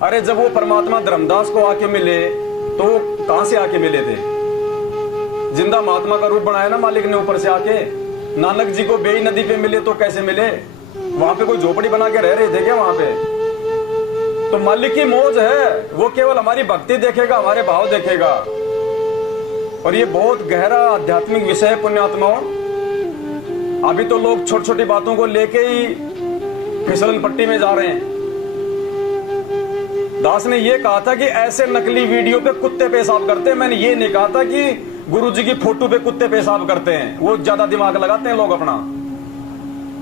अरे जब वो परमात्मा धर्मदास को आके मिले तो वो कहां से आके मिले थे? जिंदा महात्मा का रूप बनाया ना मालिक ने ऊपर से आके। नानक जी को बेई नदी पे मिले तो कैसे मिले? वहां पे कोई झोपड़ी बना के रह रहे थे क्या वहां पे? तो मालिक की मौज है, वो केवल हमारी भक्ति देखेगा, हमारे भाव देखेगा। और ये बहुत गहरा आध्यात्मिक विषय है पुण्यात्माओं। अभी तो लोग छोटी छोटी बातों को लेके ही फिसलन पट्टी में जा रहे हैं। दास ने ये कहा था कि ऐसे नकली वीडियो पे कुत्ते पेशाब करते हैं। मैंने ये नहीं कहा था कि गुरु जी की फोटो पे कुत्ते पेशाब करते हैं। वो ज्यादा दिमाग लगाते हैं लोग अपना।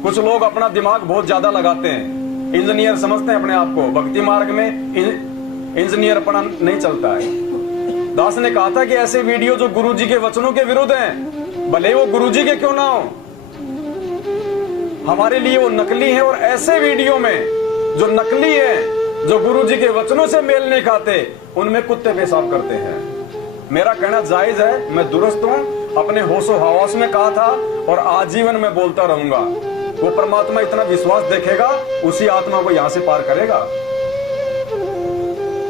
कुछ लोग अपना दिमाग बहुत ज्यादा लगाते हैं, इंजीनियर समझते हैं अपने आप को। भक्ति मार्ग में इंजीनियर अपना नहीं चलता है। दास ने कहा था कि ऐसे वीडियो जो गुरु जी के वचनों के विरुद्ध हैं, भले वो गुरु जी के क्यों ना हो, हमारे लिए वो नकली है। और ऐसे वीडियो में जो नकली है, जो गुरु जी के वचनों से मेल नहीं खाते, उनमें कुत्ते पेशाब करते हैं। मेरा कहना जायज है, मैं दुरुस्त हूं, अपने होशो हवास में कहा था और आजीवन में बोलता रहूंगा। वो परमात्मा इतना विश्वास देखेगा, उसी आत्मा को यहां से पार करेगा।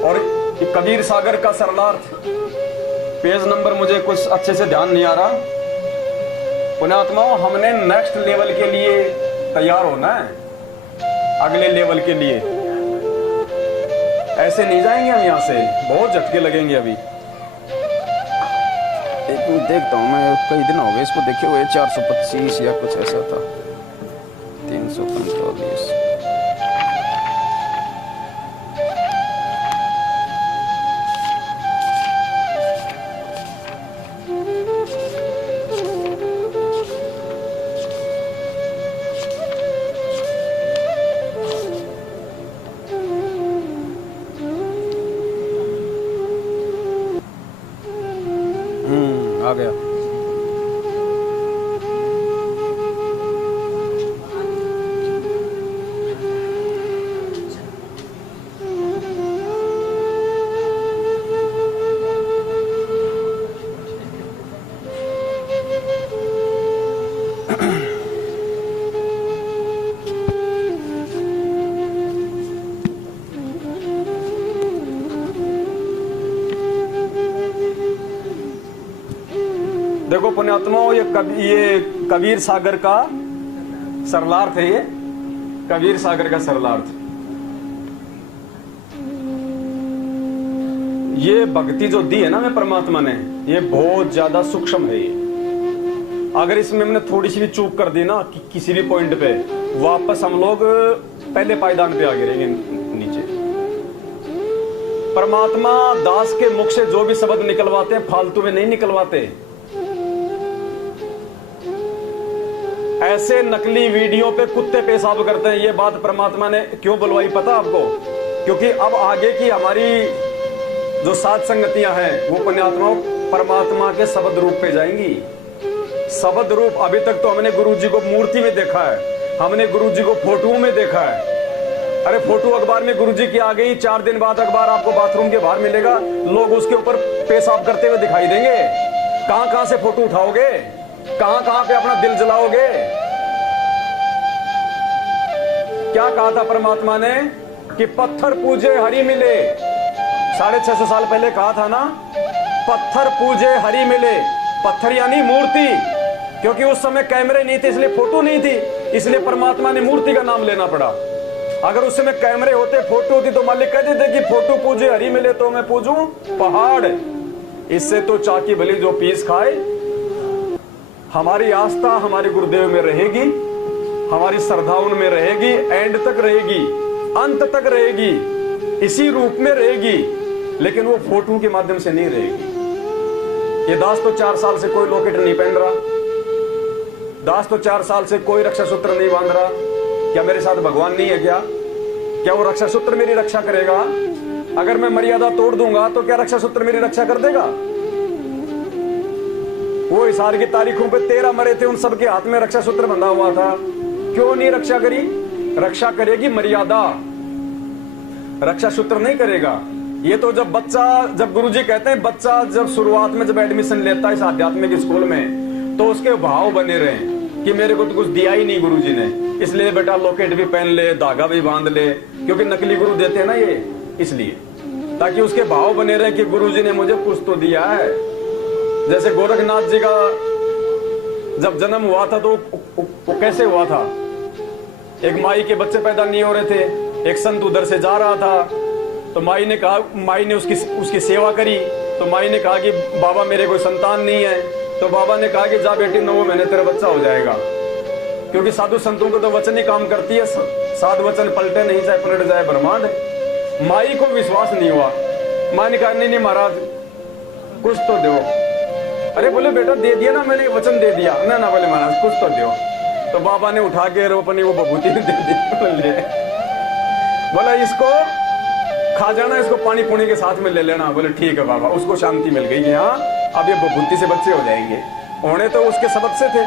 और कबीर सागर का सरलार्थ, पेज नंबर मुझे कुछ अच्छे से ध्यान नहीं आ रहा। पुण्यात्माओं, हमने नेक्स्ट लेवल के लिए तैयार होना है, अगले लेवल के लिए। ऐसे नहीं जाएंगे हम यहां से, बहुत झटके लगेंगे। अभी एक मिनट देखता हूं मैं, कई दिन हो गए इसको देखे हुए। 425 या कुछ ऐसा था, 345। आ गया। देखो पुण्यात्माओं, ये कबीर सागर का सरलार्थ है। ये कबीर सागर का सरलार्थ, ये भक्ति जो दी है ना हमें परमात्मा ने, ये बहुत ज्यादा सूक्ष्म है। ये अगर इसमें हमने थोड़ी सी भी चूक कर दी ना किसी भी पॉइंट पे, वापस हम लोग पहले पायदान पे आ गिरेंगे नीचे। परमात्मा दास के मुख से जो भी शब्द निकलवाते हैं, फालतू में नहीं निकलवाते। ऐसे नकली वीडियो पे कुत्ते पेशाब करते हैं। ये बात परमात्मा ने क्यों बुलवाई पता आपको? क्योंकि अब आगे की हमारी जो सात संगतियां हैं, वो पुण्यात्माओं परमात्मा के शब्द रूप पे जाएंगी। शब्द रूप, अभी तक तो हमने गुरु जी को मूर्ति में देखा है, हमने गुरु जी को फोटो में देखा है। अरे फोटो अखबार में गुरु जी की आ गई, 4 दिन बाद अखबार आपको बाथरूम के बाहर मिलेगा, लोग उसके ऊपर पेशाब करते हुए दिखाई देंगे। कहां कहां से फोटो उठाओगे, कहां कहां पे अपना दिल जलाओगे? क्या कहा था परमात्मा ने कि पत्थर पूजे हरि मिले। 650 साल पहले कहा था ना, पत्थर पूजे हरि मिले। पत्थर यानी मूर्ति, क्योंकि उस समय कैमरे नहीं थे, इसलिए फोटो नहीं थी, इसलिए परमात्मा ने मूर्ति का नाम लेना पड़ा। अगर उस समय कैमरे होते, फोटो होती, तो मालिक कहते थे कि फोटो पूजे हरि मिले तो मैं पूजूं पहाड़। इससे तो चाकी भली जो पीस खाए। हमारी आस्था हमारे गुरुदेव में रहेगी, हमारी श्रद्धा उनमें रहेगी, एंड तक रहेगी, अंत तक रहेगी, इसी रूप में रहेगी, लेकिन वो फोटो के माध्यम से नहीं रहेगी। ये दास तो 4 साल से कोई लॉकेट नहीं पहन रहा, दास तो 4 साल से कोई रक्षा सूत्र नहीं बांध रहा। क्या मेरे साथ भगवान नहीं है क्या? क्या वो रक्षा सूत्र मेरी रक्षा करेगा? अगर मैं मर्यादा तोड़ दूंगा तो क्या रक्षा सूत्र मेरी रक्षा कर देगा? वो हिसार की तारीखों पे 13 मरे थे, उन सबके हाथ में रक्षा सूत्र बंधा हुआ था। क्यों नहीं रक्षा करी? रक्षा करेगी मर्यादा, रक्षा सूत्र नहीं करेगा। ये तो जब गुरुजी कहते हैं बच्चा जब शुरुआत में जब एडमिशन लेता है इस आध्यात्मिक स्कूल में, तो उसके भाव बने रहे कि मेरे को तो कुछ दिया ही नहीं गुरुजी ने, इसलिए बेटा लॉकेट भी पहन ले, धागा भी बांध ले, क्योंकि नकली गुरु देते हैं ना ये इसलिए, ताकि उसके भाव बने रहे कि गुरुजी ने मुझे कुछ तो दिया है। जैसे गोरखनाथ जी का जब जन्म हुआ था तो वो कैसे हुआ था? एक माई के बच्चे पैदा नहीं हो रहे थे, एक संत उधर से जा रहा था, तो माई ने कहा, माई ने उसकी सेवा करी। तो माई ने कहा कि बाबा मेरे कोई संतान नहीं है। तो बाबा ने कहा कि जा बेटी 9 महीने तेरा बच्चा हो जाएगा, क्योंकि साधु संतों को तो वचन ही काम करती है, साध वचन पलटे नहीं, चाहे पलट जाए ब्रह्मांड। माई को विश्वास नहीं हुआ। माँ ने कहा नहीं महाराज कुछ तो दो। अरे बोले बेटा दे दिया ना, मैंने वचन दे दिया ना। ना बोले महाराज कुछ तो दो। तो बाबा ने उठा के रोपनी वो बभूति दे दी। बोला इसको खा जाना, इसको पानी पुणी के साथ में ले लेना। बोले ठीक है बाबा। उसको शांति मिल गई कि हाँ अब ये बभूति से बच्चे हो जाएंगे। होने तो उसके सबक से थे।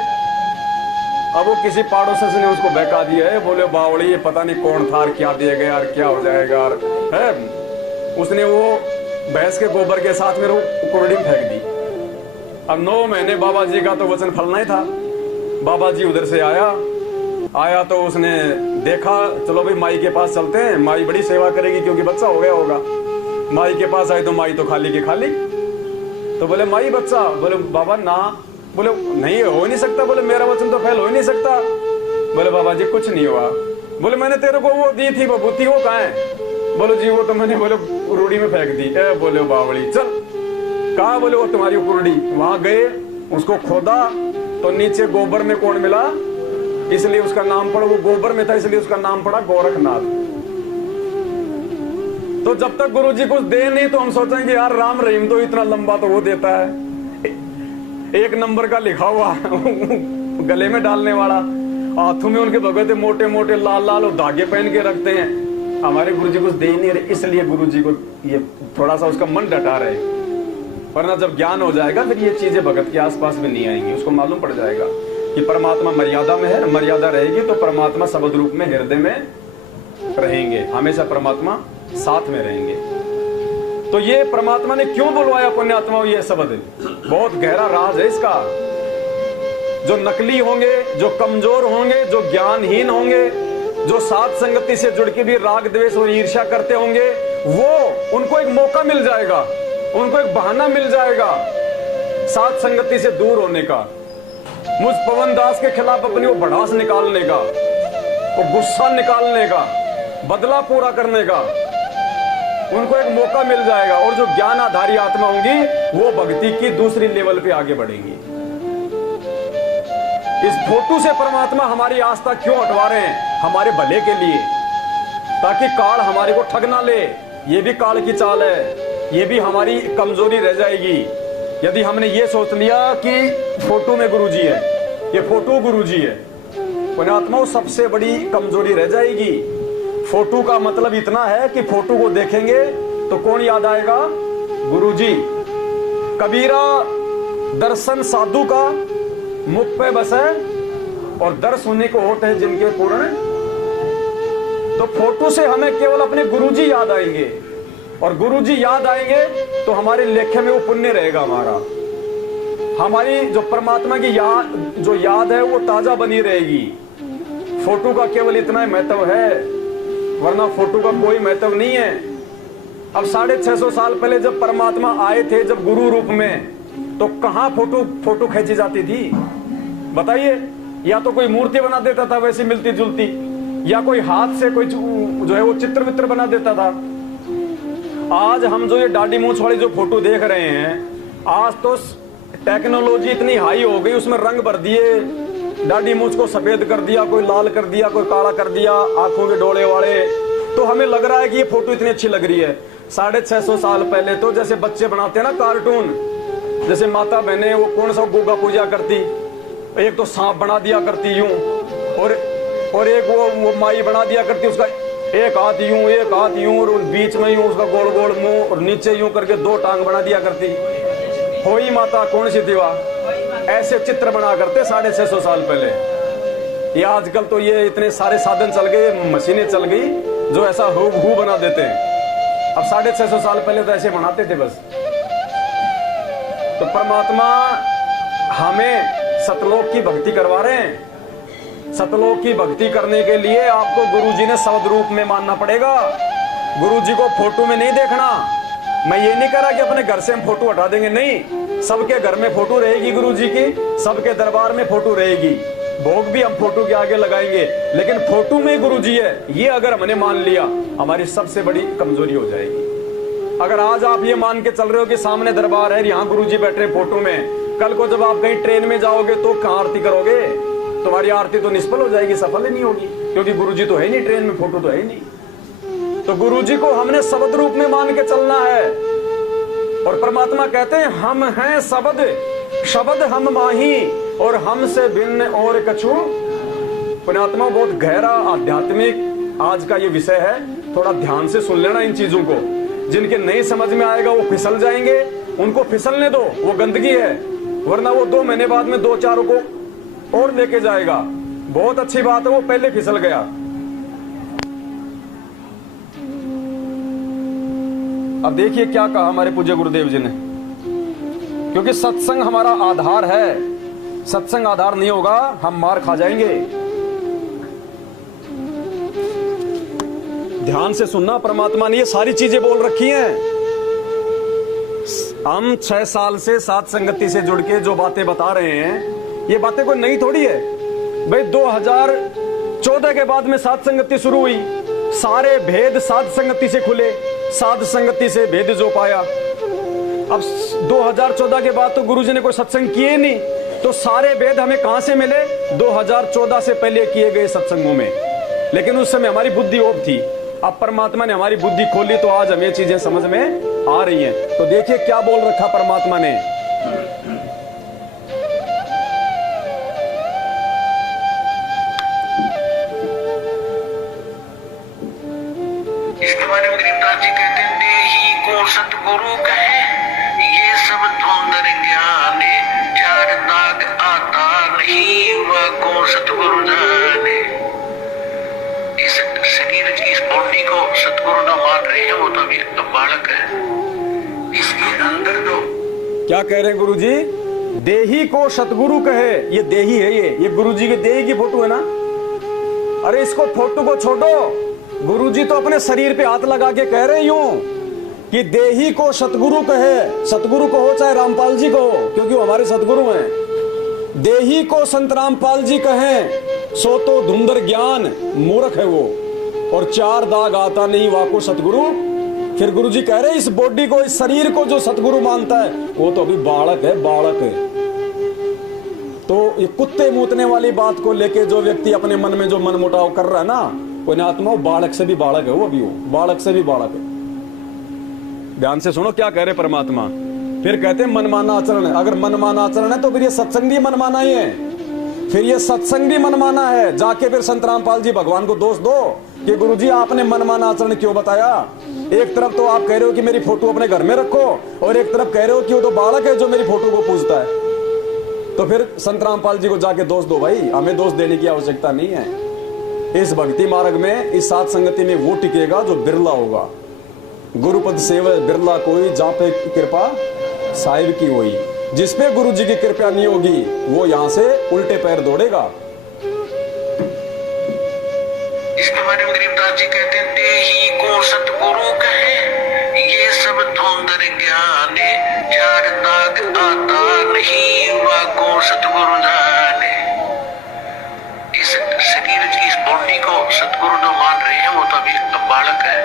अब वो किसी पड़ोसी ने उसको बहका दिया है। बोले बावड़ी ये पता नहीं कौन था, क्या दिया गया यार, क्या हो जाएगा है। उसने वो भैंस के गोबर के साथ में कुरड़ी में फेंक दी। अब 9 महीने बाबा जी का तो वचन फलना ही था। बाबा जी उधर से आया तो उसने देखा, चलो भाई माई के पास चलते हैं, माई बड़ी सेवा करेगी क्योंकि बच्चा हो गया होगा। माई के पास आए तो माई तो खाली की खाली। तो बोले माई बच्चा? बोले बाबा ना। बोले नहीं हो नहीं सकता। बोले मेरा वचन तो फेल हो ही नहीं सकता। बोले बाबा जी कुछ नहीं हुआ। बोले मैंने तेरे को वो दी थी बभूति, वो कहाँ है? बोलो जी वो तो मैंने बोले कुरड़ी में फेंक दी। बोले बावड़ी चल कहा? बोले वो तुम्हारी कुरड़ी। वहां गए, उसको खोदा तो नीचे गोबर में कौन मिला, इसलिए उसका नाम पड़ा, वो गोबर में था इसलिए उसका नाम पड़ा गोरखनाथ। तो जब तक गुरुजी कुछ दे नहीं तो हम सोचेंगे यार राम रहीम तो इतना लंबा तो वो देता है, 1 नंबर का लिखा हुआ गले में डालने वाला, हाथों में उनके भगत मोटे मोटे लाल लाल और धागे पहन के रखते हैं। हमारे गुरुजी कुछ दे ही नहीं रहे, इसलिए गुरुजी को ये थोड़ा सा उसका मन डटा रहे। वरना जब ज्ञान हो जाएगा फिर ये चीजें भगत के आसपास भी नहीं आएंगी। उसको मालूम पड़ जाएगा कि परमात्मा मर्यादा में है, मर्यादा रहेगी तो परमात्मा शब्द रूप में हृदय में रहेंगे, हमेशा परमात्मा साथ में रहेंगे। तो ये परमात्मा ने क्यों बुलवाया पुण्यात्माओं ये शब्द? बहुत गहरा राज है इसका। जो नकली होंगे, जो कमजोर होंगे, जो ज्ञानहीन होंगे, जो साथ संगति से जुड़ के भी राग द्वेष और ईर्ष्या करते होंगे, वो उनको एक मौका मिल जाएगा, उनको एक बहाना मिल जाएगा साथ संगति से दूर होने का, मुझ पवन दास के खिलाफ अपनी वो भड़ास निकालने का, वो गुस्सा निकालने का, बदला पूरा करने का उनको एक मौका मिल जाएगा। और जो ज्ञान आधारी आत्मा होंगी वो भक्ति की दूसरी लेवल पे आगे बढ़ेंगी। इस फोटो से परमात्मा हमारी आस्था क्यों हटवा रहे हैं? हमारे भले के लिए, ताकि काल हमारे को ठग ना ले। ये भी काल की चाल है, ये भी हमारी कमजोरी रह जाएगी। यदि हमने ये सोच लिया कि फोटो में गुरुजी है, ये फोटो गुरुजी है, पुण्यात्माओं सबसे बड़ी कमजोरी रह जाएगी। फोटो का मतलब इतना है कि फोटो को देखेंगे तो कौन याद आएगा? गुरुजी। कबीरा दर्शन साधु का मुख पे बस है और दर्श होने को होते हैं जिनके पूर्ण। तो फोटो से हमें केवल अपने गुरुजी याद आएंगे, और गुरुजी याद आएंगे तो हमारे लेखे में वो पुण्य रहेगा हमारा। हमारी जो परमात्मा की जो याद है वो ताजा बनी रहेगी। फोटो का केवल इतना ही महत्व है, वरना फोटो का कोई महत्व नहीं है। अब 650 साल पहले जब परमात्मा आए थे, जब गुरु रूप में, तो कहां फोटो खींची जाती थी बताइए? या तो कोई मूर्ति बना देता था वैसी मिलती जुलती, या कोई हाथ से कोई जो है वो चित्र वित्र बना देता था। आज हम जो ये दाढ़ी मूंछ वाली जो फोटो देख रहे हैं, आज तो टेक्नोलॉजी इतनी हाई हो गई, उसमें रंग भर दिए, दाढ़ी मूंछ को सफेद कर दिया, कोई लाल कर दिया, कोई काला कर दिया, आंखों के डोले वाले, तो हमें लग रहा है कि ये फोटो इतनी अच्छी लग रही है। 650 साल पहले तो जैसे बच्चे बनाते हैं ना कार्टून, जैसे माता बहने वो कौन सा गोगा पूजा करती, एक तो सांप बना दिया करती यूं, और एक वो माई बना दिया करती, उसका एक हाथ यूं एक हाथ यूं, और बीच में यूं उसका गोल गोल मुंह, और नीचे यूं करके 2 टांग बना दिया करती। होई माता कौन सी थी वह? ऐसे चित्र बना करते 650 साल पहले। ये आजकल तो ये इतने सारे साधन चल गए, मशीनें चल गई जो ऐसा हूबहू बना देते हैं। अब 650 साल पहले तो ऐसे बनाते थे बस। तो परमात्मा हमें सतलोक की भक्ति करवा रहे हैं। सतलोक की भक्ति करने के लिए आपको गुरुजी ने शब्द रूप में मानना पड़ेगा। गुरुजी को फोटो में नहीं देखना। मैं ये नहीं कह रहा कि अपने घर से हम फोटो हटा देंगे, नहीं, सबके घर में फोटो रहेगी गुरुजी की, सबके दरबार में फोटो रहेगी, भोग भी हम फोटो के आगे लगाएंगे, लेकिन फोटो में गुरुजी है ये अगर हमने मान लिया हमारी सबसे बड़ी कमजोरी हो जाएगी। अगर आज आप ये मान के चल रहे हो कि सामने दरबार है, यहाँ गुरुजी बैठ रहे फोटो में, कल को जब आप कहीं ट्रेन में जाओगे तो कहाँ आरती करोगे? तुम्हारी आरती तो निष्फल हो जाएगी, सफल ही नहीं होगी, क्योंकि गुरुजी तो है नहीं ट्रेन में, फोटो तो है ही नहीं। तो गुरुजी को हमने शब्द रूप में मान के चलना है। और परमात्मा कहते हैं हम हैं शब्द, शब्द हम माही और हमसे भिन्न और कछु। पुण्यात्मा बहुत गहरा आध्यात्मिक आज का ये विषय है, थोड़ा ध्यान से सुन लेना इन चीजों को। जिनके नहीं समझ में आएगा वो फिसल जाएंगे, उनको फिसलने दो, वो गंदगी है, वरना वो 2 महीने बाद में 2-4 को और लेके जाएगा। बहुत अच्छी बात है, वो पहले फिसल गया। अब देखिए क्या कहा हमारे पूज्य गुरुदेव जी ने, क्योंकि सत्संग हमारा आधार है, सत्संग आधार नहीं होगा हम मार खा जाएंगे। ध्यान से सुनना, परमात्मा ने ये सारी चीजें बोल रखी हैं। हम 6 साल से सात संगति से जुड़ के जो बातें बता रहे हैं, ये बातें कोई नई थोड़ी है भाई। 2014 के बाद में सात संगति शुरू हुई, सारे भेद सात संगति से खुले, साध संगति से भेद जो पाया। अब 2014 के बाद तो गुरुजी ने कोई सत्संग किए नहीं, तो सारे भेद हमें कहां से मिले? 2014 से पहले किए गए सत्संगों में। लेकिन उस समय हमारी बुद्धि ओप थी, अब परमात्मा ने हमारी बुद्धि खोली तो आज हमें चीजें समझ में आ रही हैं। तो देखिए क्या बोल रखा परमात्मा ने, इसके बारे में गरीबदास जी कहते हैं, देही को सतगुरु कहे ये सब धुंधर ज्ञान, चार दाग आता नहीं वह को सतगुरु जाने। इस शरीर की इस बॉडी को सतगुरु जो मान रहे हैं वो तो अभी बालक है। इसके अंदर जो क्या कह रहे हैं गुरुजी? देही को सतगुरु कहे, ये देही है, ये गुरुजी के देही की फोटो है ना। अरे इसको फोटो को छोड़ो, गुरुजी तो अपने शरीर पे हाथ लगा के कह रहे यूं कि देही को सतगुरु कहे। सतगुरु को हो चाहे रामपाल जी को हो, क्योंकि वो हमारे सतगुरु हैं। देही को संत रामपाल जी कहें सो तो धुंधर ज्ञान मूर्ख है वो, और 4 दाग आता नहीं वाको सतगुरु। फिर गुरुजी कह रहे इस बॉडी को, इस शरीर को जो सतगुरु मानता है वो तो अभी बालक है, बालक है। तो ये कुत्ते मूतने वाली बात को लेके जो व्यक्ति अपने मन में जो मनमुटाव कर रहा है ना, पुण्यात्मा, बालक से भी बालक है वो, अभी वो बालक से भी बालक है। ध्यान से सुनो क्या कह रहे परमात्मा। फिर कहते हैं मनमाना आचरण है। अगर मनमाना आचरण है तो फिर ये सत्संग भी मनमाना ही है, फिर ये सत्संग भी मनमाना है। जाके फिर संत रामपाल जी भगवान को दोष दो कि गुरुजी आपने मनमाना आचरण क्यों बताया। एक तरफ तो आप कह रहे हो कि मेरी फोटो अपने घर में रखो, और एक तरफ कह रहे हो कि वो तो बालक है जो मेरी फोटो को पूजता है। तो फिर संत रामपाल जी को जाके दोष दो भाई, हमें दोष देने की आवश्यकता नहीं है। इस भक्ति मार्ग में, इस सात संगति में वो टिकेगा जो बिरला होगा। गुरुपद सेवा बिरला कोई, जहां पे कृपा साहिब की हुई। जिसपे गुरु जी की कृपा नहीं होगी वो यहां से उल्टे पैर दौड़ेगा। इसके बारे में गरीबदास जी कहते हैं, देही को सतगुरु कहे ये सब धुंधर ज्ञान, चार दाग आता नहीं वह को सतगुरु जाने। इस शरीर की इस बॉडी को सतगुरु जो मान रहे हैं वो तो अभी बालक है।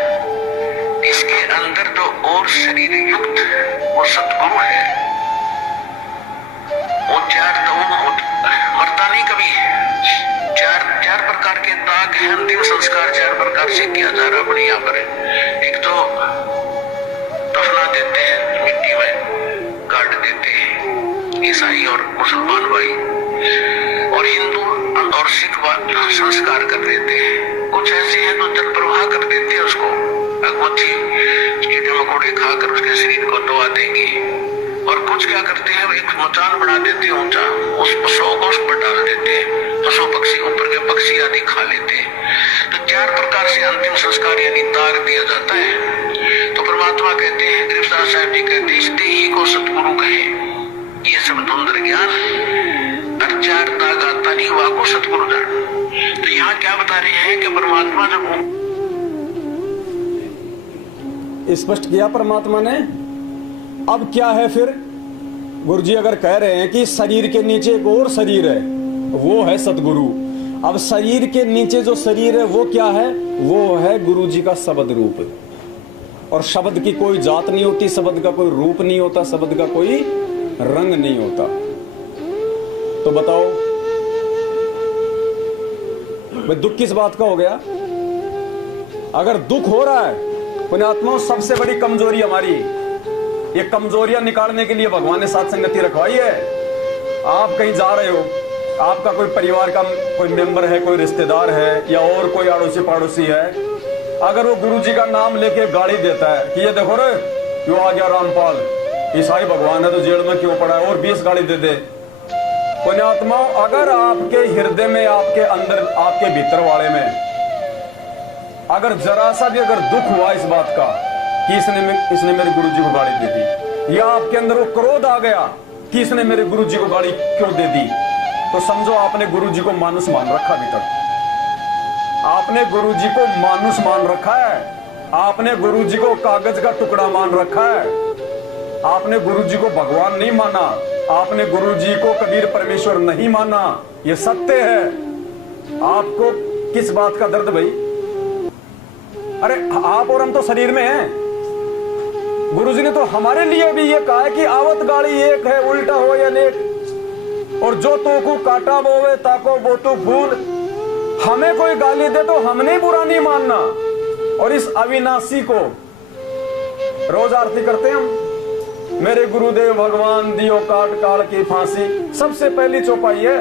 इसके अंदर जो और शरीर युक्त वो सतगुरु है, वो मरता नहीं कभी। चार प्रकार के दाग हैं, अंतिम संस्कार 4 प्रकार से किया जा रहा है अपने यहाँ पर। एक तो दफना देते हैं, मिट्टी में गाड़ देते हैं ईसाई और मुसलमान भाई, और हिंदू और सिख संस्कार कर देते हैं। कुछ ऐसे हैं तो जल प्रवाह कर देते हैं, उसको अगमच्छी कीड़े मकोड़े खाकर उसके शरीर को दबा देंगे। और कुछ क्या करते हैं, एक मचान बना देते हैं ऊंचा, उस पशुओं को उस पर डाल देते हैं, पशु पक्षी ऊपर के पक्षी आदि खा लेते हैं। तो 4 प्रकार से अंतिम संस्कार यानी दाग दिया जाता है। तो परमात्मा कहते हैं, गरीबदास साहब जी कहते हैं, इस देही को सतगुरु कहे ये सब धुंधर ज्ञान, और 4 दाग आता नहीं वाको सतगुरु जान। तो यहाँ क्या बता रहे हैं कि परमात्मा जब स्पष्ट किया परमात्मा ने। अब क्या है फिर? गुरुजी अगर कह रहे हैं कि शरीर के नीचे एक और शरीर है, वो है सतगुरु। अब शरीर के नीचे जो शरीर है वो क्या है? वो है गुरुजी का शब्द रूप। और शब्द की कोई जात नहीं होती, शब्द का कोई रूप नहीं होता, शब्द का कोई रंग नहीं होता। तो बताओ भाई दुख किस बात का हो गया? अगर दुख हो रहा है पुण्यात्माओं, सबसे बड़ी कमजोरी हमारी, ये कमजोरियां निकालने के लिए भगवान ने साथ संगति रखवाई है। आप कहीं जा रहे हो, आपका कोई परिवार का कोई मेंबर है, कोई रिश्तेदार है या और कोई अड़ोसी पड़ोसी है, अगर वो गुरुजी का नाम लेके गाड़ी देता है कि ये देखो रे यो आ गया रामपाल, ईसाई भगवान है तो जेल में क्यों पड़ा है, और 20 गाड़ी दे दे। पुण्यात्माओं, अगर आपके हृदय में, आपके अंदर, आपके भीतर वाले में अगर जरा सा भी अगर दुख हुआ इस बात का कि इसने मेरे गुरुजी को गाड़ी दे दी, या आपके अंदर वो क्रोध आ गया कि इसने मेरे गुरुजी को गाड़ी क्यों दे दी, तो समझो आपने गुरुजी को मानुष मान रखा। अभी तक आपने गुरुजी को मानुष मान रखा है, आपने गुरुजी को कागज का टुकड़ा मान रखा है, आपने गुरुजी को भगवान नहीं माना, आपने गुरुजी को कबीर परमेश्वर नहीं माना। ये सत्य है। आपको किस बात का दर्द भाई? अरे आप और हम तो शरीर में हैं। गुरुजी ने तो हमारे लिए भी ये कहा है कि आवत गाड़ी एक है, उल्टा हो या नेक, और जो तो को काटा बोवे ताको वो तो फूल। हमें कोई गाली दे तो हमने बुरा नहीं मानना। और इस अविनाशी को रोज आरती करते हैं हम, मेरे गुरुदेव भगवान दियो काट काल की फांसी। सबसे पहली चौपाई है,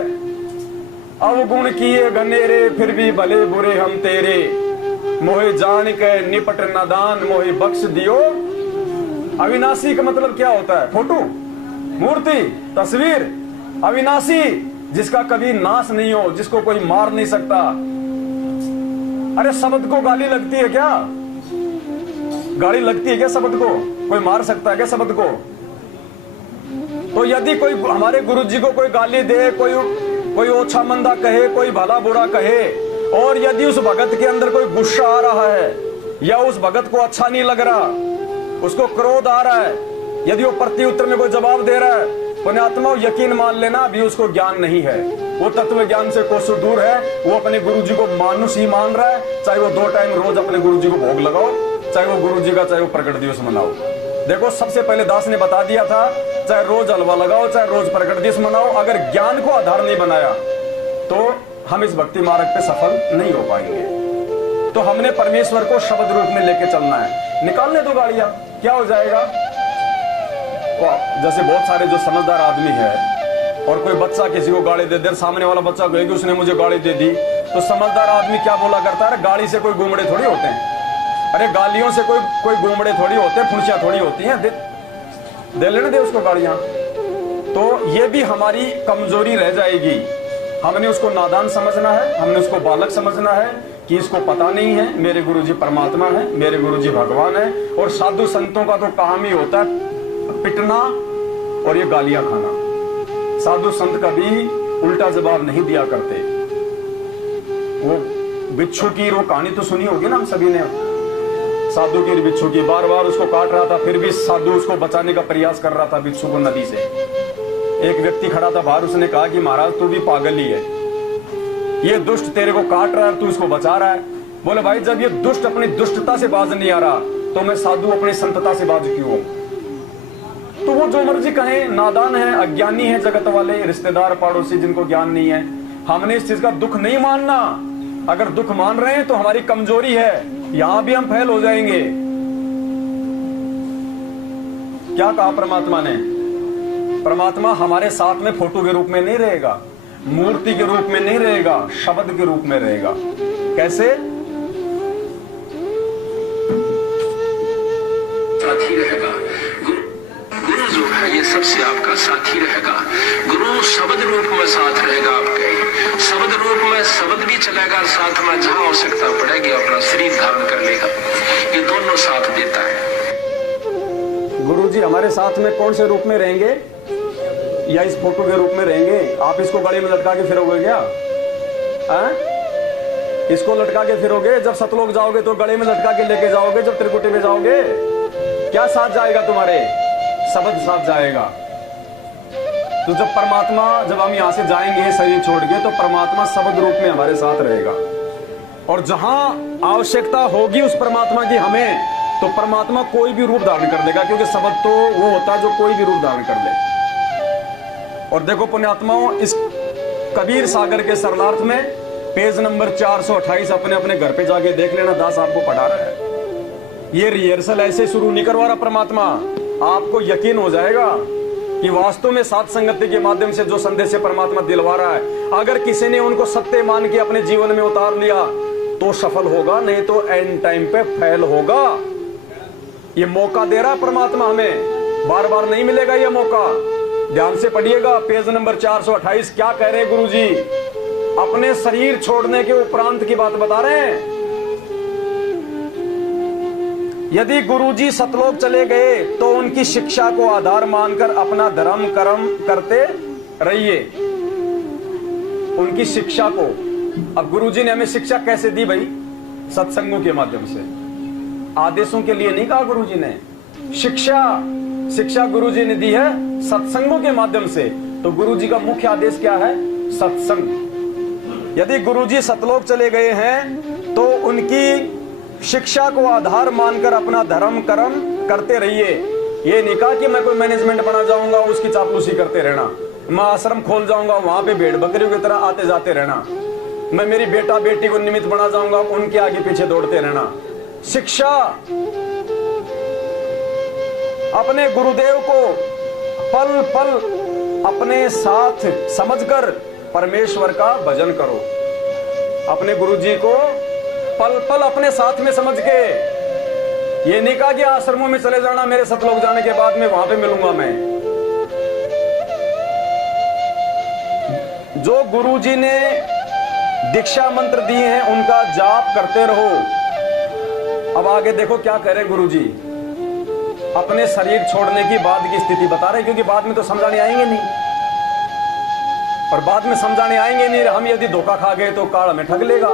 अवगुण किए घनेरे फिर भी भले बुरे हम तेरे, मोहे जान के निपट नादान मोहे बख्श दियो। अविनाशी का मतलब क्या होता है? फोटो, मूर्ति, तस्वीर। अविनाशी जिसका कभी नाश नहीं हो, जिसको कोई मार नहीं सकता। अरे शब्द को गाली लगती है क्या? गाली लगती है क्या शब्द को? कोई मार सकता है क्या शब्द को? तो यदि कोई हमारे गुरुजी को कोई गाली दे, कोई ओछा मंदा कहे, कोई भला बुरा कहे, और यदि उस भगत के अंदर कोई गुस्सा आ रहा है या उस भगत को अच्छा नहीं लग रहा, उसको क्रोध आ रहा है, यदि वो प्रत्युत्तर में कोई जवाब दे रहा है, पुण्यात्मा यकीन मान लेना अभी उसको ज्ञान नहीं है, वो तत्व ज्ञान से कोसों दूर है। वो अपने गुरुजी को मानुष ही मान रहा है। चाहे वो 2 टाइम रोज अपने गुरुजी को भोग लगाओ, चाहे वो गुरुजी का, चाहे वो प्रकट दिवस मनाओ। देखो सबसे पहले दास ने बता दिया था, चाहे रोज हलवा लगाओ, चाहे रोज प्रकट दिवस मनाओ, अगर ज्ञान को आधार नहीं बनाया तो हम इस भक्ति मार्ग पे सफल नहीं हो पाएंगे। तो हमने परमेश्वर को शब्द रूप में लेके चलना है। निकालने दो गाड़ियां, क्या हो जाएगा? जैसे बहुत सारे जो समझदार आदमी है और कोई बच्चा किसी को गाड़ी दे दे, सामने वाला बच्चा कहेगा उसने मुझे गाड़ी दे दी, तो समझदार आदमी क्या बोला करता है? गाड़ी से कोई गुमड़े थोड़ी होते हैं। अरे गालियों से कोई गुमड़े थोड़ी होते हैं, फुंसियां थोड़ी होती हैं। दे लेने दे उसको गाड़ियां। तो ये भी हमारी कमजोरी रह जाएगी। हमने उसको नादान समझना है, हमने उसको बालक समझना है कि इसको पता नहीं है मेरे गुरुजी परमात्मा है, मेरे गुरुजी भगवान है। और साधु संतों का तो काम ही होता है पिटना और ये गालियां खाना। साधु संत कभी उल्टा जवाब नहीं दिया करते। वो बिच्छू की वो कहानी तो सुनी होगी ना हम सभी ने, साधु की बिच्छू की, बार बार उसको काट रहा था, फिर भी साधु उसको बचाने का प्रयास कर रहा था बिच्छू को नदी से। एक व्यक्ति खड़ा था बाहर, उसने कहा कि महाराज तू भी पागल ही है, ये दुष्ट तेरे को काट रहा है, तू इसको बचा रहा है। बोले भाई जब ये दुष्ट अपनी दुष्टता से बाज नहीं आ रहा तो मैं साधु अपनी संतता से बाज क्यों हूं? तो वो जो मर्जी कहें, नादान है, अज्ञानी है जगत वाले, रिश्तेदार पड़ोसी जिनको ज्ञान नहीं है। हमने इस चीज का दुख नहीं मानना। अगर दुख मान रहे हैं तो हमारी कमजोरी है, यहां भी हम फेल हो जाएंगे। क्या कहा परमात्मा ने? परमात्मा हमारे साथ में फोटो के रूप में नहीं रहेगा, मूर्ति के रूप में नहीं रहेगा, शब्द के रूप में रहेगा। कैसे? साथी रहेगा। गुरु जो है ये सबसे आपका साथी रहेगा। गुरु शब्द रूप में साथ रहेगा आपके, शब्द रूप में शब्द भी चलेगा साथ में, जहां आवश्यकता पड़ेगी अपना शरीर धारण कर लेगा। ये दोनों साथ देता है। गुरुजी हमारे साथ में कौन से रूप में रहेंगे? या इस फोटो के रूप में रहेंगे? आप इसको गले में लटका के फिरोगे क्या? इसको लटका के फिरोगे? जब सतलोक जाओगे तो गले में लटका के लेके जाओगे, जब त्रिकुटी में जाओगे क्या साथ जाएगा तुम्हारे? शब्द साथ जाएगा। तो जब हम यहां से जाएंगे शरीर छोड़ के, तो परमात्मा शब्द रूप में हमारे साथ रहेगा। और जहां आवश्यकता होगी उस परमात्मा की हमें, तो परमात्मा कोई भी रूप धारण कर देगा, क्योंकि शब्द तो वो होता है जो कोई भी रूप धारण कर ले। और देखो पुण्यात्माओं, इस कबीर सागर के सरलार्थ में पेज नंबर 428 अपने अपने घर पे जाके देख लेना, दास आपको पढ़ा रहा है। ये रिहर्सल ऐसे शुरू नहीं करवा रहा परमात्मा, आपको यकीन हो जाएगा कि वास्तव में सात संगति के माध्यम से जो संदेश से परमात्मा दिलवा रहा है, अगर किसी ने उनको सत्य मान के अपने जीवन में उतार लिया तो सफल होगा, नहीं तो एंड टाइम पे फेल होगा। ये मौका दे रहा है परमात्मा हमें, बार बार नहीं मिलेगा ये मौका। ध्यान से पढ़िएगा पेज नंबर 428, क्या कह रहे हैं गुरु जी? अपने शरीर छोड़ने के उपरांत की बात बता रहे हैं। यदि गुरुजी सतलोक चले गए तो उनकी शिक्षा को आधार मानकर अपना धर्म कर्म करते रहिए। उनकी शिक्षा को, अब गुरुजी ने हमें शिक्षा कैसे दी भाई? सत्संगों के माध्यम से। आदेशों के लिए नहीं कहा गुरुजी ने, शिक्षा गुरुजी ने दी है सत्संगों के माध्यम से। तो गुरुजी का मुख्य आदेश क्या है? सत्संग। यदि गुरुजी सतलोक चले गए हैं तो उनकी शिक्षा को आधार मानकर अपना धर्म कर्म करते रहिए। ये नहीं कहा कि मैं कोई मैनेजमेंट बना जाऊंगा, उसकी चापलूसी करते रहना, मैं आश्रम खोल जाऊंगा, वहां पे भेड़ बकरियों की तरह आते जाते रहना, मैं मेरी बेटा बेटी को निमित्त बना जाऊंगा, उनके आगे पीछे दौड़ते रहना। शिक्षा अपने गुरुदेव को पल पल अपने साथ समझकर परमेश्वर का भजन करो। अपने गुरुजी को पल पल अपने साथ में समझ के, ये नहीं कहा कि आश्रमों में चले जाना, मेरे सतलोक जाने के बाद में वहां पे मिलूंगा मैं। जो गुरुजी ने दीक्षा मंत्र दिए हैं उनका जाप करते रहो। अब आगे देखो क्या कह रहे गुरुजी, अपने शरीर छोड़ने की बाद की स्थिति बता रहे, क्योंकि बाद में तो समझाने आएंगे नहीं, और बाद में समझाने आएंगे नहीं, हम यदि धोखा खा गए तो काल हमें ठग लेगा।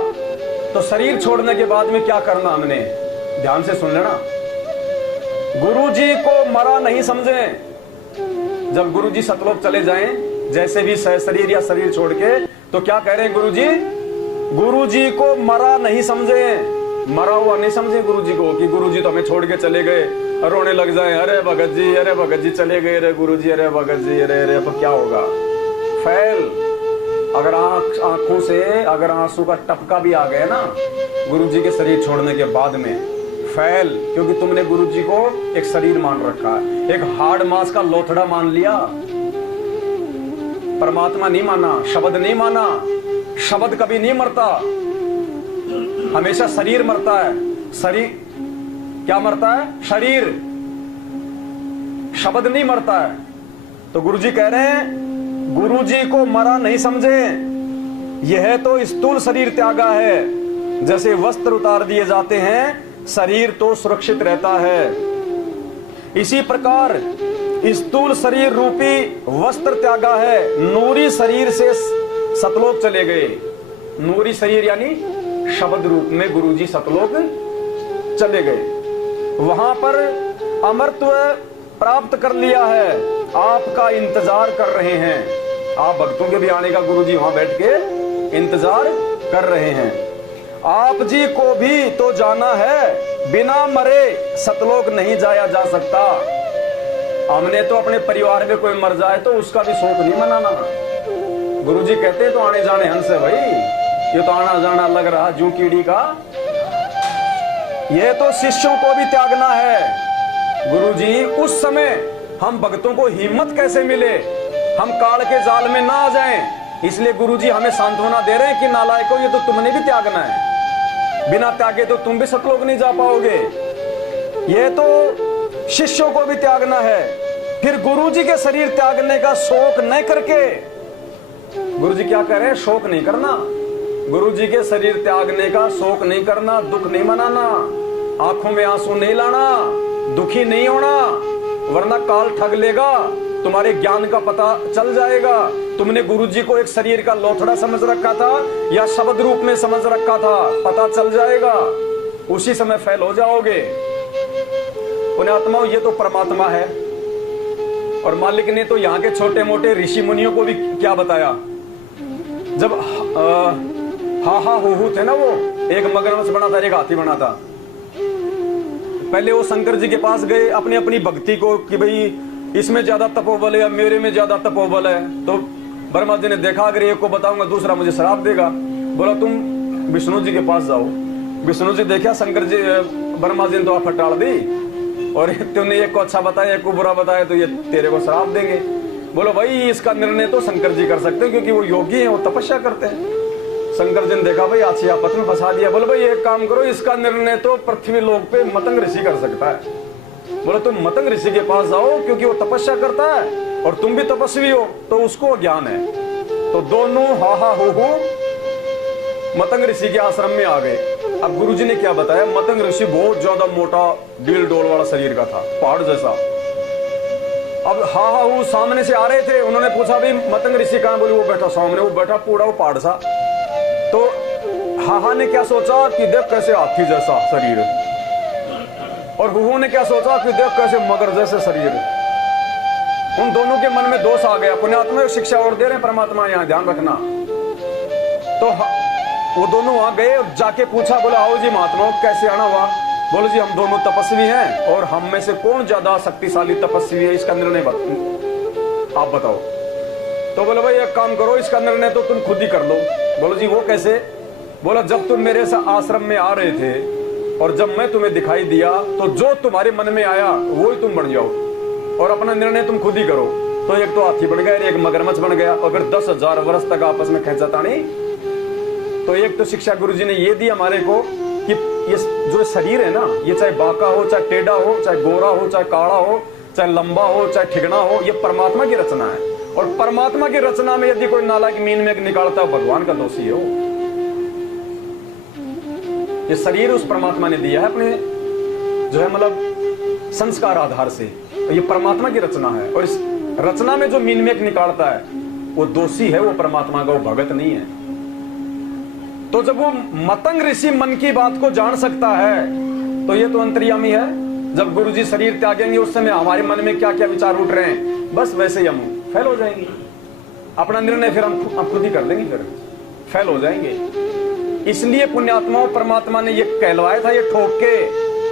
तो शरीर छोड़ने के बाद में क्या करना हमने, ध्यान से सुन लेना। गुरुजी को मरा नहीं समझे। जब गुरुजी सतलोक चले जाएं, जैसे भी शरीर या शरीर छोड़ के, तो क्या कह रहे हैं गुरुजी? गुरुजी को मरा नहीं समझे, मरा हुआ नहीं समझे गुरुजी को, कि गुरुजी तो हमें छोड़ के चले गए, रोने लग जाए, अरे भगत जी चले गए रे गुरुजी, अरे भगत जी, अरे तो क्या होगा? फैल। अगर आंखों से अगर आंसू का टपका भी आ गया ना गुरुजी के शरीर छोड़ने के बाद में, फैल, क्योंकि तुमने गुरुजी को एक शरीर मान रखा है, एक हार्ड मांस का लोथड़ा मान लिया, परमात्मा नहीं माना, शब्द नहीं माना। शब्द कभी नहीं मरता, हमेशा शरीर मरता है। शरीर क्या मरता है? शरीर, शब्द नहीं मरता है। तो गुरुजी कह रहे हैं गुरुजी को मरा नहीं समझे, यह तो स्थूल शरीर त्यागा है। जैसे वस्त्र उतार दिए जाते हैं, शरीर तो सुरक्षित रहता है, इसी प्रकार स्थूल शरीर रूपी वस्त्र त्यागा है। नूरी शरीर से सतलोक चले गए। नूरी शरीर यानी शब्द रूप में गुरुजी सतलोक चले गए, वहां पर अमरत्व प्राप्त कर लिया है, आपका इंतजार कर रहे हैं। आप भक्तों के भी आने का गुरुजी वहां बैठ के इंतजार कर रहे हैं। आप जी को भी तो जाना है, बिना मरे सतलोक नहीं जाया जा सकता। हमने तो अपने परिवार में कोई मर जाए तो उसका भी शोक नहीं मनाना। गुरुजी कहते तो आने जाने हंस है भाई, ये तो आना जाना लग रहा जू कीड़ी का। ये तो शिष्यों को भी त्यागना है। गुरुजी उस समय हम भक्तों को हिम्मत कैसे मिले, हम काल के जाल में ना आ जाएं, इसलिए गुरुजी हमें सांत्वना दे रहे हैं कि नालायकों, ये तो तुमने भी त्यागना है, बिना त्यागे तो तुम भी सतलोक नहीं जा पाओगे। ये तो शिष्यों को भी त्यागना है। फिर गुरुजी के शरीर त्यागने का शोक न करके, गुरुजी क्या कह रहे हैं? शोक नहीं करना, गुरुजी के शरीर त्यागने का शोक नहीं करना, दुख नहीं मनाना, आंखों में आंसू नहीं लाना, दुखी नहीं होना, वरना काल ठग लेगा, तुम्हारे ज्ञान का पता चल जाएगा। तुमने गुरुजी को एक शरीर का लोथड़ा समझ रखा था या शब्द रूप में समझ रखा था, पता चल जाएगा, उसी समय फेल हो जाओगे। पुण्यात्माओं, ये तो परमात्मा है। और मालिक ने तो यहाँ के छोटे मोटे ऋषि मुनियों को भी क्या बताया। जब हा हा हु थे ना, वो एक मगरमच्छ बना था, एक हाथी बना था। पहले वो शंकर जी के पास गए अपनी अपनी भक्ति को कि भाई इसमें ज्यादा तपोबल है या मेरे में ज्यादा तपोबल है। तो ब्रह्मा जी ने देखा, अगर एक को बताऊंगा दूसरा मुझे श्राप देगा। बोला तुम विष्णु जी के पास जाओ। विष्णु जी देखा, शंकर जी ब्रह्मा जी ने तो आफत टाल दी, और तुमने एक को अच्छा बताया एक को बुरा बताया तो ये तेरे को श्राप देंगे। बोलो भाई इसका निर्णय तो शंकर जी कर सकते हैं, क्योंकि वो योगी हैं, वो तपस्या करते हैं। शंकर जी ने देखा भाई अच्छी आपत में फंसा दिया। बोलो भाई एक काम करो, इसका निर्णय तो पृथ्वी लोक पे मतंग ऋषि कर सकता है। बोलो तुम मतंग ऋषि के पास जाओ, क्योंकि वो तपस्या करता है और तुम भी तपस्वी हो, तो उसको ज्ञान है। तो दोनों हा हा हो मतंग ऋषि के आश्रम में आ गए। अब गुरुजी ने क्या बताया, मतंग ऋषि बहुत ज्यादा मोटा डील डोल वाला शरीर का था, पहाड़ जैसा। अब हा हा वो सामने से आ रहे थे, उन्होंने पूछा भाई मतंग ऋषि कहां। बोले वो बैठा सामने, वो बैठा पूरा वो पहाड़ सा। तो हा हा ने क्या सोचा कि देख कैसे हाथी जैसा शरीर, और हुहू ने क्या सोचा कि देख कैसे मगर जैसे शरीर। उन दोनों के मन में दोष आ गया। पुण्यात्मा शिक्षा और दे रहे हैं परमात्मा, यहाँ ध्यान रखना। तो वो दोनों वहां गए, जाके पूछा, बोला आओ जी महात्मा कैसे आना हुआ। बोले जी हम दोनों तपस्वी हैं, और हम में से कौन ज्यादा शक्तिशाली तपस्वी है, इसका निर्णय आप बताओ। तो बोले भाई एक काम करो, इसका निर्णय तो तुम खुद ही कर लो। बोलो जी वो कैसे। बोला जब तुम मेरे से आश्रम में आ रहे थे और जब मैं तुम्हें दिखाई दिया, तो जो तुम्हारे मन में आया वो ही तुम बन जाओ, और अपना निर्णय तुम खुद ही करो। तो एक तो हाथी बन गया, एक मगरमच्छ बन गया, और फिर 10,000 वर्ष तक आपस में खींचातानी। तो एक तो शिक्षा गुरुजी ने ये दी हमारे को कि ये जो शरीर है ना, ये चाहे बांका हो, चाहे टेढ़ा हो, चाहे गोरा हो, चाहे काला हो, चाहे लंबा हो, चाहे ठिगना हो, ये परमात्मा की रचना है। और परमात्मा की रचना में यदि कोई नालायक मीन में निकालता है, भगवान का दोषी है वो। ये शरीर उस परमात्मा ने दिया है अपने जो है मतलब संस्कार आधार से, ये परमात्मा की रचना है। और इस रचना में जो मीन में निकालता है वो दोषी है, वो परमात्मा का, वो भगत नहीं है। तो जब वो मतंग ऋषि मन की बात को जान सकता है, तो ये तो अंतर्यामी है। जब गुरुजी शरीर त्यागेंगे उस समय हमारे मन में क्या क्या विचार उठ रहे हैं, बस वैसे ही हम फेल हो जाएंगे। अपना निर्णय फिर हम खुद ही कर लेंगे, फिर फेल हो जाएंगे। इसलिए पुण्यात्माओं परमात्मा ने ये कहलवाया था, ये ठोक के।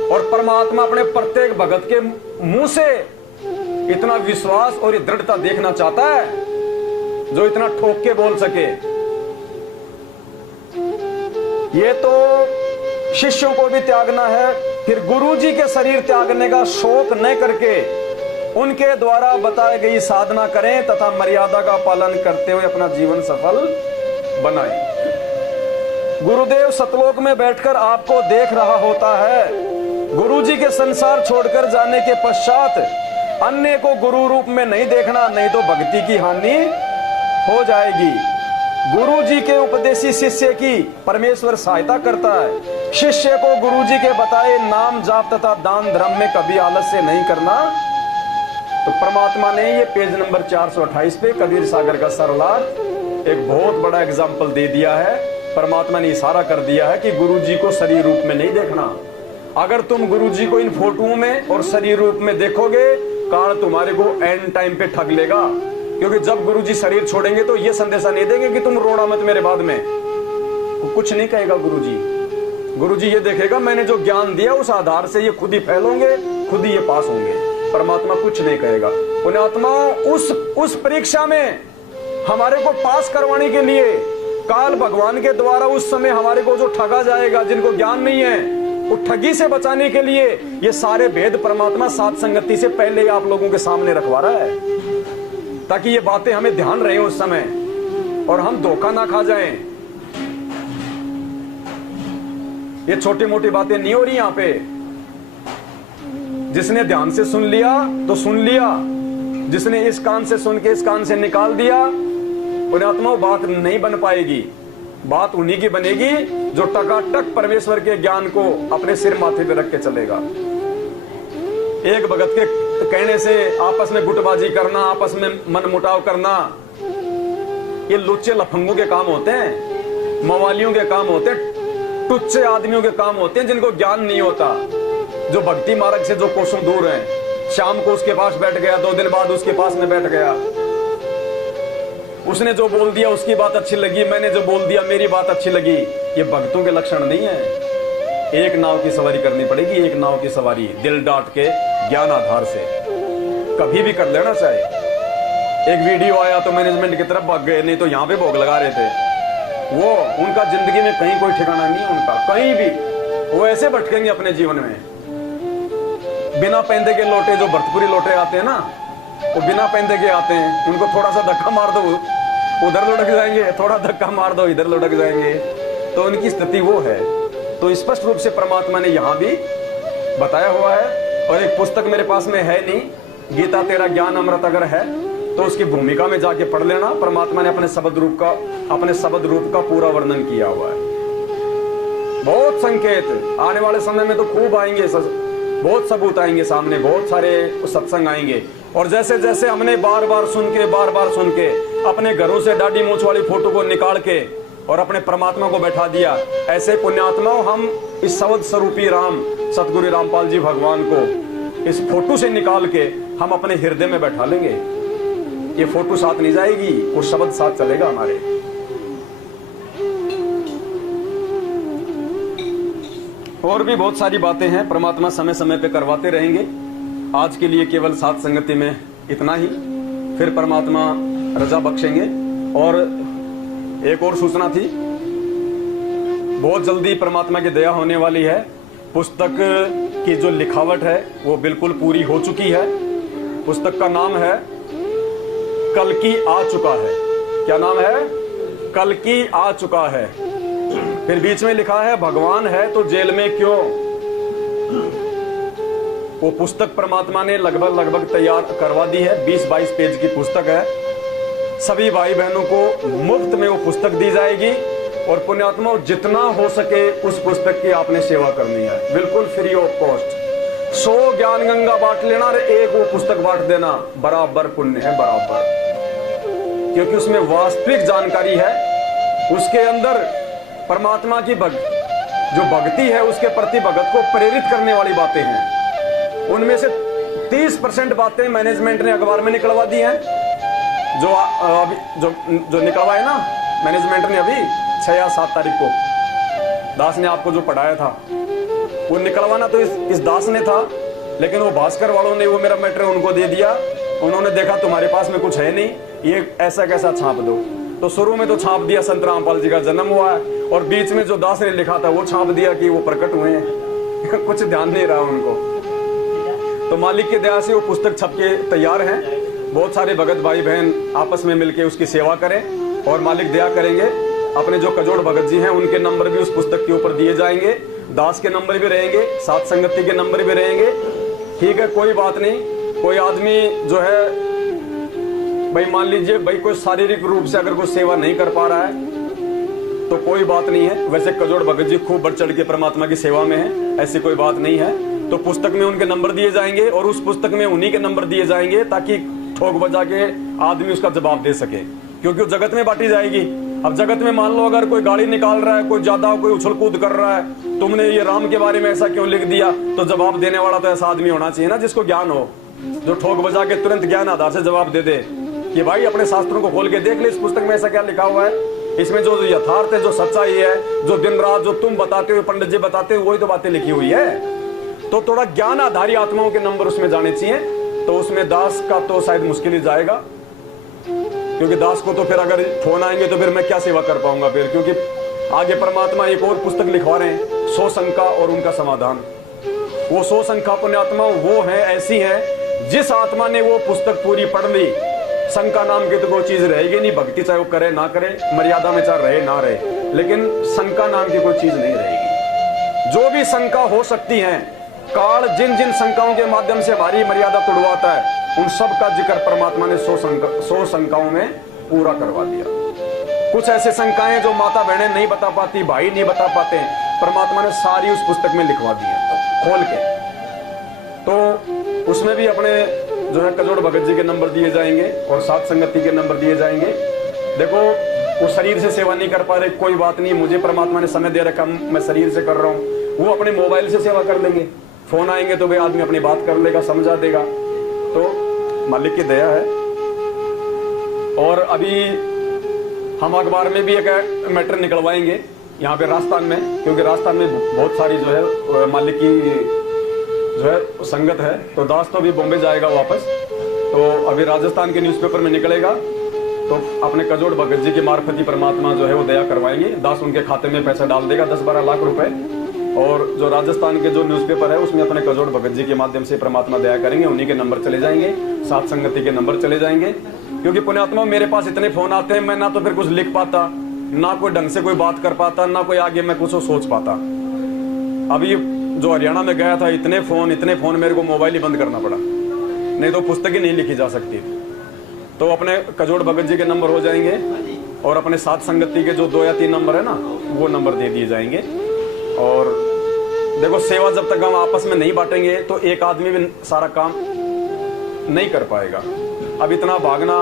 और परमात्मा अपने प्रत्येक भगत के मुंह से इतना विश्वास और ये दृढ़ता देखना चाहता है जो इतना ठोक के बोल सके। ये तो शिष्यों को भी त्यागना है, फिर गुरुजी के शरीर त्यागने का शोक न करके उनके द्वारा बताई गई साधना करें तथा मर्यादा का पालन करते हुए अपना जीवन सफल बनाएं। गुरुदेव सतलोक में बैठकर आपको देख रहा होता है। गुरुजी के संसार छोड़कर जाने के पश्चात अन्य को गुरु रूप में नहीं देखना, नहीं तो भक्ति की हानि हो जाएगी। गुरुजी के उपदेशी शिष्य की परमेश्वर सहायता करता है। शिष्य को गुरुजी के बताए नाम जाप तथा दान धर्म में कभी आलस्य नहीं करना। तो परमात्मा ने ये पेज नंबर 428 पे कबीर सागर का सरलार एक बहुत बड़ा एग्जाम्पल दे दिया है। परमात्मा ने इशारा कर दिया है कि गुरुजी को शरीर रूप में नहीं देखना। अगर तुम गुरुजी को इन फोटोओं में और शरीर रूप में देखोगे, काल तुम्हारे को एंड टाइम पे ठग लेगा। क्योंकि जब गुरुजी शरीर छोड़ेंगे तो ये संदेशा नहीं देंगे कि तुम रोना मत मेरे बाद में, कुछ नहीं कहेगा गुरुजी। गुरुजी ये देखेगा मैंने जो ज्ञान दिया उस आधार से ये खुद ही फैलोगे, खुद ही ये पास होंगे। परमात्मा कुछ नहीं कहेगा। पुण्यात्मा उस परीक्षा में हमारे को पास करवाने के लिए काल भगवान के द्वारा उस समय हमारे को जो ठगा जाएगा, जिनको ज्ञान नहीं है, वो ठगी से बचाने के लिए ये सारे भेद परमात्मा सात संगति से पहले आप लोगों के सामने रखवा रहा है, ताकि ये बातें हमें ध्यान रहे उस समय और हम धोखा ना खा जाएं। ये छोटी मोटी बातें नहीं हो रही यहां पे। जिसने ध्यान से सुन लिया तो सुन लिया, जिसने इस कान से सुन के इस कान से निकाल दिया, पुण्यात्मा बात नहीं बन पाएगी। बात उन्हीं की बनेगी जो टकाटक परमेश्वर के ज्ञान को अपने सिर माथे पे रख के चलेगा। एक भगत के कहने से आपस में गुटबाजी करना, आपस में मन मुटाव करना, ये लुच्चे लफंगों के काम होते हैं, मवालियों के काम होते हैं, टुच्चे आदमियों के काम होते हैं जिनको ज्ञान नहीं होता। जो भक्ति मार्ग से जो कोसों दूर हैं, शाम को उसके पास बैठ गया, 2 दिन बाद उसके पास में बैठ गया, उसने जो बोल दिया उसकी बात अच्छी लगी, मैंने जो बोल दिया मेरी बात अच्छी लगी, ये भक्तों के लक्षण नहीं है। एक नाव की सवारी करनी पड़ेगी, एक नाव की सवारी दिल डांट के ज्ञान आधार से कभी भी कर लेना चाहिए। एक वीडियो आया तो मैनेजमेंट की तरफ भाग गए, नहीं तो यहां पे भोग लगा रहे थे। वो उनका जिंदगी में कहीं कोई ठिकाना नहीं है उनका, कहीं भी वो ऐसे भटकेंगे अपने जीवन में। बिना पैंदे के लोटे, जो भरतपुरी लोटे आते हैं ना, वो बिना पैंदे के आते हैं, उनको थोड़ा सा धक्का मार दो उधर लुढ़क जाएंगे, थोड़ा धक्का मार दो इधर लुढ़क जाएंगे। तो उनकी स्थिति वो है। तो स्पष्ट रूप से परमात्मा ने यहां भी बताया हुआ है। और एक पुस्तक मेरे पास में है नहीं, गीता तेरा ज्ञान अमृत अगर है तो उसकी भूमिका में जाके पढ़ लेना। परमात्मा ने अपने शब्द रूप का पूरा वर्णन किया हुआ है। बहुत संकेत आने वाले समय में तो खूब आएंगे, बहुत सबूत आएंगे सामने, बहुत सारे सत्संग आएंगे। और जैसे जैसे हमने बार बार सुन के अपने घरों से दाढ़ी मूंछ वाली फोटो को निकाल के और अपने परमात्मा को बैठा दिया, ऐसे पुण्यात्माओं हम इस शब्द स्वरूपी राम सतगुरु रामपाल जी भगवान को इस फोटो से निकाल के हम अपने हृदय में बैठा लेंगे। ये फोटो साथ नहीं जाएगी, वो शब्द साथ चलेगा हमारे। और भी बहुत सारी बातें हैं, परमात्मा समय समय पे करवाते रहेंगे। आज के लिए केवल साथ संगति में इतना ही, फिर परमात्मा रजा बख्शेंगे। और एक और सूचना थी, बहुत जल्दी परमात्मा की दया होने वाली है। पुस्तक की जो लिखावट है वो बिल्कुल पूरी हो चुकी है। पुस्तक का नाम है कल की आ चुका है। क्या नाम है? कल की आ चुका है। फिर बीच में लिखा है भगवान है तो जेल में क्यों। वो पुस्तक परमात्मा ने लगभग तैयार करवा दी है। 20-22 पेज की पुस्तक है। सभी भाई बहनों को मुफ्त में वो पुस्तक दी जाएगी। और पुण्यात्मा जितना हो सके उस पुस्तक की आपने सेवा करनी है, बिल्कुल फ्री ऑफ कॉस्ट। 100 ज्ञान गंगा बांट लेना और एक वो पुस्तक बांट देना, बराबर पुण्य है, बराबर। क्योंकि उसमें वास्तविक जानकारी है। उसके अंदर परमात्मा की जो भक्ति है उसके प्रति भगत को प्रेरित करने वाली बातें हैं। उनमें से 30% बातें मैनेजमेंट ने अखबार में निकलवा दी हैं। जो अभी जो निकलवाए ना मैनेजमेंट ने, अभी 6 या 7 तारीख को दास ने आपको जो पढ़ाया था वो निकलवाना तो इस दास ने था, लेकिन वो भास्कर वालों ने वो मेरा मैटर उनको दे दिया। उन्होंने देखा तुम्हारे पास में कुछ है नहीं, ये ऐसा कैसा छाप दो। तो शुरू में तो छाप दिया संत रामपाल जी का जन्म हुआ है, और बीच में जो दास ने लिखा था वो छाप दिया कि वो प्रकट हुए हैं। कुछ ध्यान नहीं रहा उनको। तो मालिक की दया से वो पुस्तक छप के तैयार है। बहुत सारे भगत भाई बहन आपस में मिलकर उसकी सेवा करें, और मालिक दया करेंगे। अपने जो कजोड़ भगत जी हैं उनके नंबर भी उस पुस्तक के ऊपर दिए जाएंगे, दास के नंबर भी रहेंगे, साथ संगति के नंबर भी रहेंगे। ठीक है, कोई बात नहीं। कोई आदमी जो है भाई, मान लीजिए भाई कोई शारीरिक रूप से अगर कोई सेवा नहीं कर पा रहा है तो कोई बात नहीं है। वैसे कजोड़ भगत जी खूब बढ़ चढ़ के परमात्मा की सेवा में है, ऐसी कोई बात नहीं है। तो पुस्तक में उनके नंबर दिए जाएंगे और उस पुस्तक में उन्हीं के नंबर दिए जाएंगे, ताकि ठोक बजा के आदमी उसका जवाब दे सके, क्योंकि वो जगत में बांटी जाएगी। अब जगत में मान लो अगर कोई गाड़ी निकाल रहा है, कोई ज्यादा कोई उछल कूद कर रहा है, तुमने ये राम के बारे में ऐसा क्यों लिख दिया, तो जवाब देने वाला तो ऐसा आदमी होना चाहिए ना जिसको ज्ञान हो, जो ठोक बजा के तुरंत ज्ञान आधार से जवाब दे दे कि भाई अपने शास्त्रों को खोल के देख ले, इस पुस्तक में ऐसा क्या लिखा हुआ है, इसमें जो यथार्थ है, जो सच्चाई है, जो दिन रात जो तुम बताते हो, पंडित जी बताते हो, वही तो बातें लिखी हुई है। तो थोड़ा ज्ञान आधारी आत्माओं के नंबर उसमें जाने चाहिए। तो उसमें दास का तो शायद मुश्किल ही जाएगा, क्योंकि दास को तो फिर अगर फोन आएंगे तो फिर मैं क्या सेवा कर पाऊंगा फिर, क्योंकि आगे परमात्मा एक और पुस्तक लिखवा रहे हैं, 100 शंका और उनका समाधान। वो 100 शंका पुण्यात्मा वो है, ऐसी है जिस आत्मा ने वो पुस्तक पूरी पढ़ ली, शंका नाम की तो कोई चीज रहेगी नहीं। भक्ति चाहे वो करे ना करे, मर्यादा में चाहे रहे ना रहे, लेकिन शंका नाम की कोई चीज नहीं रहेगी। जो भी शंका हो सकती है, काल जिन जिन शंकाओं के माध्यम से हमारी मर्यादा तोड़वाता है, उन सब का जिक्र परमात्मा ने 100 शंकाओं में पूरा करवा दिया। कुछ ऐसे शंकाएं जो माता बहनें नहीं बता पाती, भाई नहीं बता पाते, परमात्मा ने सारी उस पुस्तक में लिखवा दी है खोल के। तो उसमें भी अपने जो है कजोड़ भगत जी के नंबर दिए जाएंगे और साथ संगति के नंबर दिए जाएंगे। देखो वो शरीर से सेवा नहीं कर पा रहे, कोई बात नहीं, मुझे परमात्मा ने समय दे रखा, मैं शरीर से कर रहा हूँ, वो अपने मोबाइल से सेवा कर लेंगे, फोन आएंगे तो वे आदमी अपनी बात कर लेगा, समझा देगा। तो मालिक की दया है। और अभी हम अखबार में भी एक मैटर निकलवाएंगे यहाँ पे राजस्थान में, क्योंकि राजस्थान में बहुत सारी जो है मालिक की जो है संगत है। तो दास तो अभी बॉम्बे जाएगा वापस, तो अभी राजस्थान के न्यूज़पेपर में निकलेगा। तो अपने कजोड़ भगत जी के मार्फत ही परमात्मा जो है वो दया करवाएंगे। दास उनके खाते में पैसा डाल देगा 10-12 लाख रुपए, और जो राजस्थान के जो न्यूज़पेपर है उसमें अपने कजोड़ भगत जी के माध्यम से परमात्मा दया करेंगे। उन्हीं के नंबर चले जाएंगे, सात संगति के नंबर चले जाएंगे। क्योंकि पुण्यात्मा मेरे पास इतने फोन आते हैं, मैं ना तो फिर कुछ लिख पाता, ना कोई ढंग से कोई बात कर पाता, ना कोई आगे मैं कुछ सोच पाता। अभी जो हरियाणा में गया था, इतने फोन मेरे को मोबाइल ही बंद करना पड़ा, नहीं तो पुस्तक ही नहीं लिखी जा सकती। तो अपने कजोड़ भगत जी के नंबर हो जाएंगे, और अपने सात संगति के जो 2 या 3 नंबर है ना, वो नंबर दे दिए जाएंगे। और देखो, सेवा जब तक हम आपस में नहीं बांटेंगे तो एक आदमी भी सारा काम नहीं कर पाएगा। अब इतना भागना,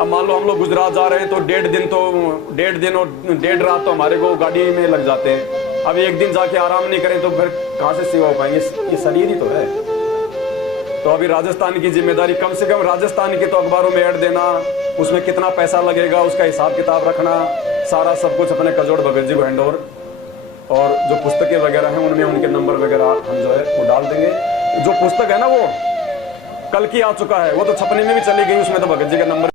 अब मान लो हम लोग गुजरात जा रहे हैं तो 1.5 दिन और 1.5 रात तो हमारे को गाड़ी में लग जाते हैं। अब एक दिन जाके आराम नहीं करें तो फिर कहाँ से सेवा हो पाएंगे? ये शरीर ही तो है। तो अभी राजस्थान की जिम्मेदारी, कम से कम राजस्थान के तो अखबारों में ऐड देना, उसमें कितना पैसा लगेगा उसका हिसाब किताब रखना, सारा सब कुछ अपने कजोड़ भगत जी को हैंड ओवर। और जो पुस्तकें वगैरह हैं उनमें उनके नंबर वगैरह हम जो है वो डाल देंगे। जो पुस्तक है ना वो कल की आ चुका है, वो तो छपने में भी चली गई, उसमें तो भगत जी का नंबर